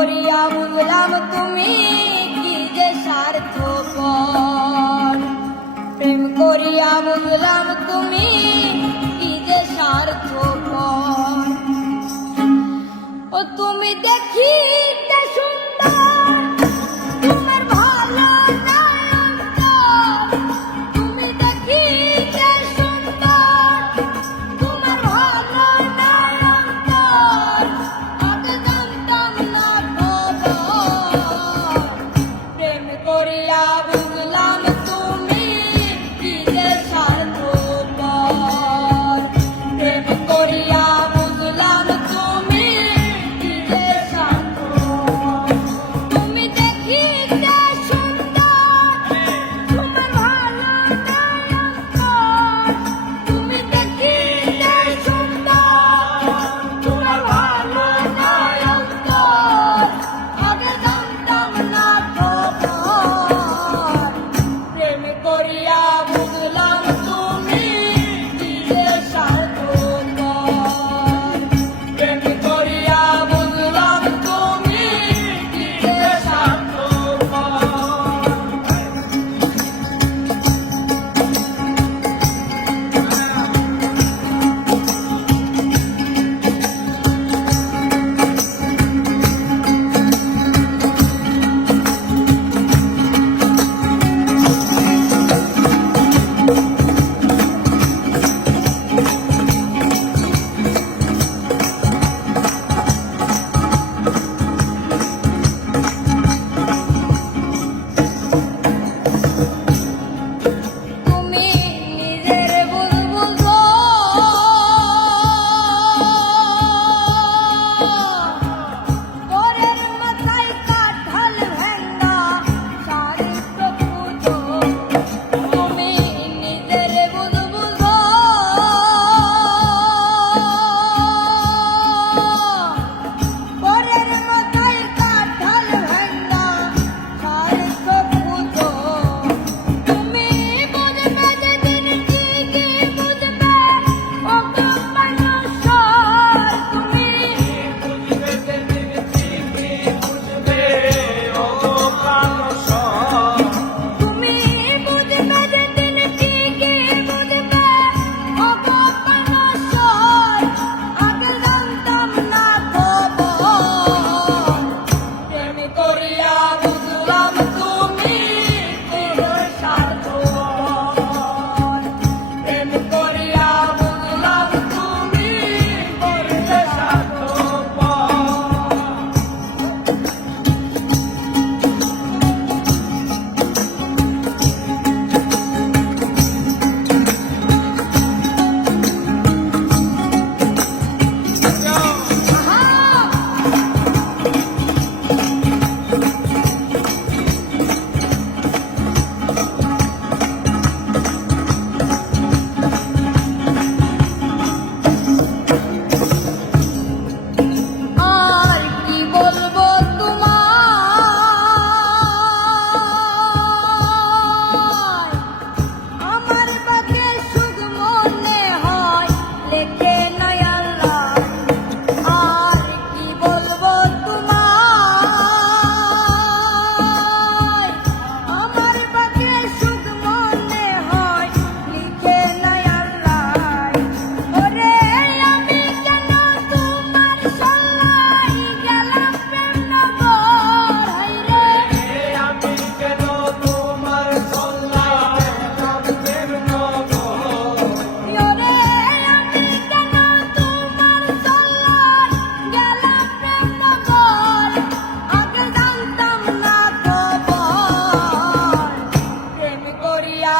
করিয়া বুঝলাম তুমি কি যে স্বার্থপর, প্রেম করিয়া বুঝলাম তুমি কি যে স্বার্থপর। ও তুমি দেখিতে সুন্দর, তোমার ভালো নাই অন্তর। তুমি দেখিতে সুন্দর, তোমার ভালো নাই অন্তর। আগে জানতাম না খবর, প্রেম করিয়া বুঝলাম তুমি কি যে স্বার্থপর। প্রেম করিয়া বুঝলাম তুমি কি যে স্বার্থপর। তুমি দেখিতে সুন্দর, তোমার ভালো নাই অন্তর। তুমি দেখিতে সুন্দর, তোমার ভালো নাই অন্তর। আগে জানতাম না খবর, প্রেম করিয়া বুঝলাম তুমি কি যে স্বার্থপর। প্রেম করিয়া বুঝলাম তুমি কি যে স্বার্থপর। তুমি নিজের ভুল বুঝো, পরের মাথায় কাঁঠাল ভেঙ্গা চারিত্র পুজো। তুমি নিজের ভুল বুঝো, পরের মাথায় কাঁঠাল ভেঙ্গা চারিত্র পুজো। তুমি বুঝবে যেদিন ঠিকই বুঝবে ও গো মানুষর। তুমি বুঝবে যেদিন ঠিকই বুঝবে ও প্রাণসর। তুমি বুঝবে যেদিন ঠিকই বুঝবে ও গো মানুষর। আগে জানতাম না খবর, প্রেম করিয়া বুঝলাম তুমি কি যে স্বার্থপর। প্রেম করিয়া বুঝলাম তুমি কি যে স্বার্থপর। আর কি বলবো তোমায়, আমার বাকে সুখ মনে হয় লেখে নাই আল্লাহ। আর কি বলবো তোমায়, আমার বাকে সুখ মনে হয় লিখে নাই আল্লাহ। ওরে আমি কেন তোমার সল্লাই গেলাম প্রেম নগর। হায়রে আমি কেন তোমার সল্লায় যাব প্রেম নগর। ওরে আমি কেন তোমার সল্লাই গেলাম প্রেম নগর। আগে জানতাম না খবর, প্রেম করিয়া